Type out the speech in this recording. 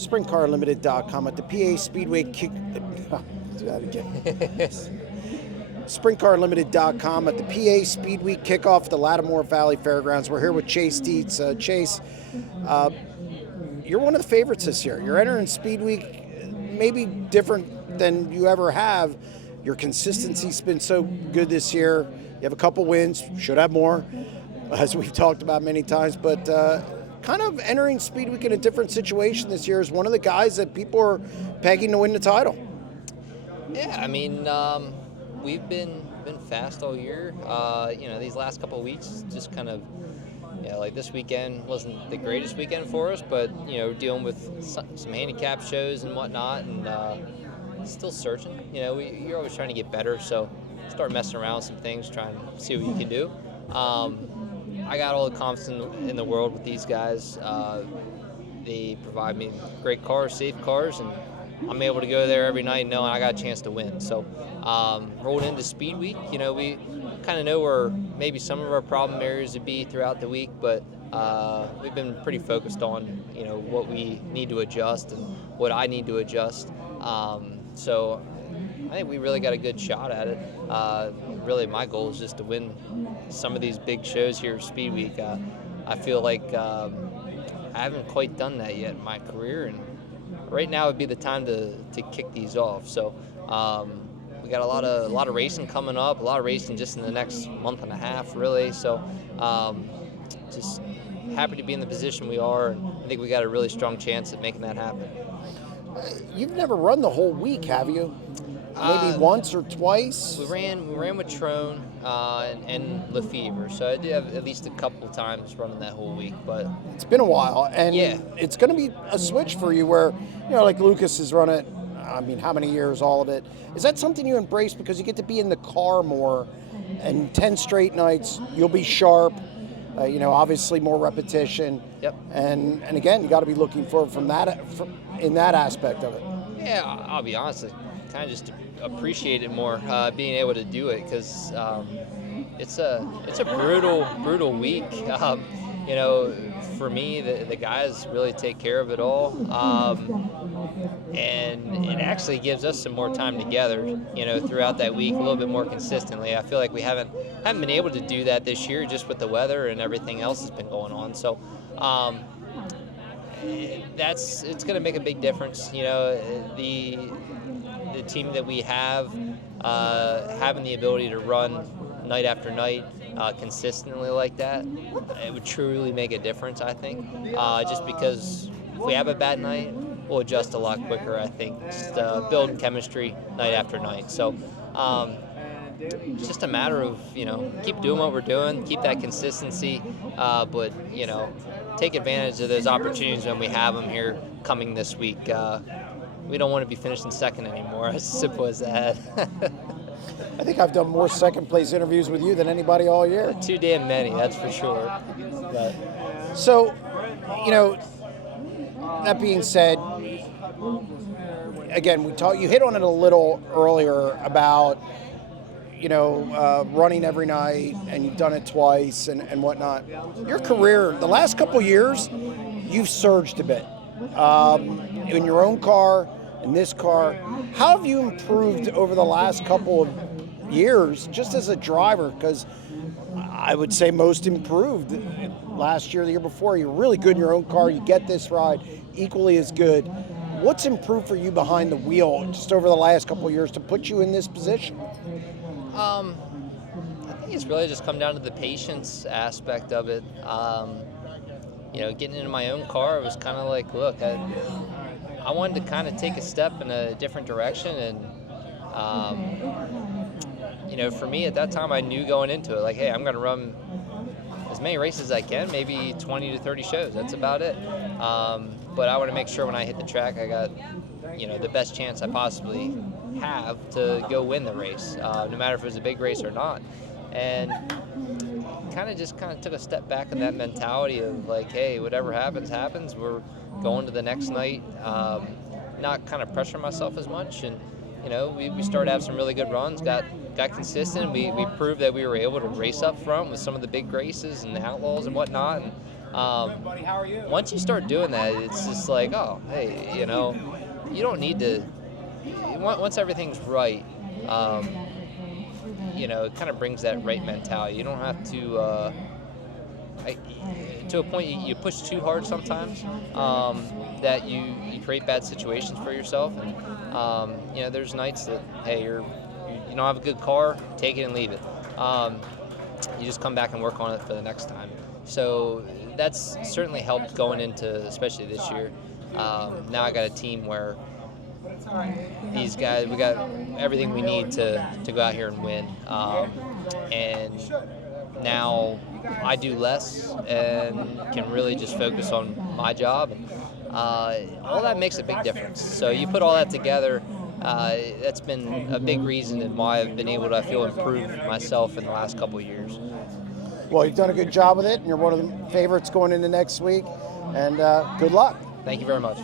SprintCarLimited.com at the PA Speedweek do that again. SprintCarLimited.com at the PA Speedweek Kickoff at the Latimore Valley Fairgrounds. We're here with Chase Dietz. Chase, you're one of the favorites this year. You're entering Speedweek, maybe different than you ever have. Your consistency's been so good this year. You have a couple wins, should have more, as we've talked about many times, but kind of entering Speedweek in a different situation this year as one of the guys that people are pegging to win the title. Yeah, I mean, we've been fast all year. These last couple of weeks just kind of, like this weekend wasn't the greatest weekend for us, but, dealing with some handicap shows and whatnot, and still searching. You're always trying to get better, so start messing around with some things, trying to see what you can do. I got all the confidence in the world with these guys. They provide me great cars, safe cars, and I'm able to go there every night knowing I got a chance to win. So rolling into Speed Week, we kind of know where maybe some of our problem areas would be throughout the week, but we've been pretty focused on, what we need to adjust and what I need to adjust. So I think we really got a good shot at it. Really, my goal is just to win some of these big shows here at Speed Week. I feel like I haven't quite done that yet in my career, and right now would be the time to kick these off. So we got a lot of racing coming up, a lot of racing just in the next month and a half, really. So just happy to be in the position we are, and I think we got a really strong chance at making that happen. You've never run the whole week, have you? Maybe once or twice? We ran with Trone and Lefevre, so I did have at least a couple times running that whole week. But it's been a while, and it's going to be a switch for you where, like Lucas has run it, I mean, how many years, all of it. Is that something you embrace because you get to be in the car more, and 10 straight nights, you'll be sharp, obviously more repetition. Yep. And again, you got to be looking forward in that aspect of it. Yeah, I'll be honest, I kind of just appreciate it more, being able to do it, because it's a brutal week. For me, the guys really take care of it all, and it actually gives us some more time together, throughout that week, a little bit more consistently. I feel like we haven't been able to do that this year, just with the weather and everything else that's been going on. So it's going to make a big difference. The team that we have, having the ability to run night after night consistently like that, it would truly make a difference, I think. Just because if we have a bad night, we'll adjust a lot quicker, I think. Just building chemistry night after night. So it's just a matter of, keep doing what we're doing, keep that consistency, but, take advantage of those opportunities when we have them here coming this week. We don't want to be finishing second anymore, as simple as that. I think I've done more second-place interviews with you than anybody all year. Too damn many, that's for sure. But. So, that being said, again, you hit on it a little earlier about, running every night, and you've done it twice and whatnot. Your career, the last couple years, you've surged a bit. In your own car, in this car. How have you improved over the last couple of years just as a driver? Because I would say most improved last year, the year before. You're really good in your own car. You get this ride equally as good. What's improved for you behind the wheel just over the last couple of years to put you in this position? I think it's really just come down to the patience aspect of it. Getting into my own car, it was kind of like, look, I wanted to kind of take a step in a different direction, and for me at that time, I knew going into it, like, hey, I'm going to run as many races as I can, maybe 20 to 30 shows. That's about it. But I want to make sure when I hit the track, I got, the best chance I possibly have to go win the race, no matter if it was a big race or not. And kind of took a step back in that mentality of like, hey, whatever happens. We're going to the next night. Not kind of pressure myself as much, and we started to have some really good runs. Got consistent. We proved that we were able to race up front with some of the big races and the Outlaws and whatnot. And Once you start doing that, it's just like, oh, hey, you know, you don't need to. Once everything's right, you know, it kind of brings that right mentality. You don't have to. To a point, you push too hard sometimes, that you create bad situations for yourself. And you know, there's nights that, hey, you don't have a good car, take it and leave it. You just come back and work on it for the next time. So that's certainly helped going into, especially this year. Now I got a team where these guys, we got everything we need to go out here and win. And now I do less and can really just focus on my job. All that makes a big difference. So you put all that together, that's been a big reason and why I've been able to, I feel, improve myself in the last couple of years. Well, you've done a good job with it, and you're one of the favorites going into next week. And good luck. Thank you very much.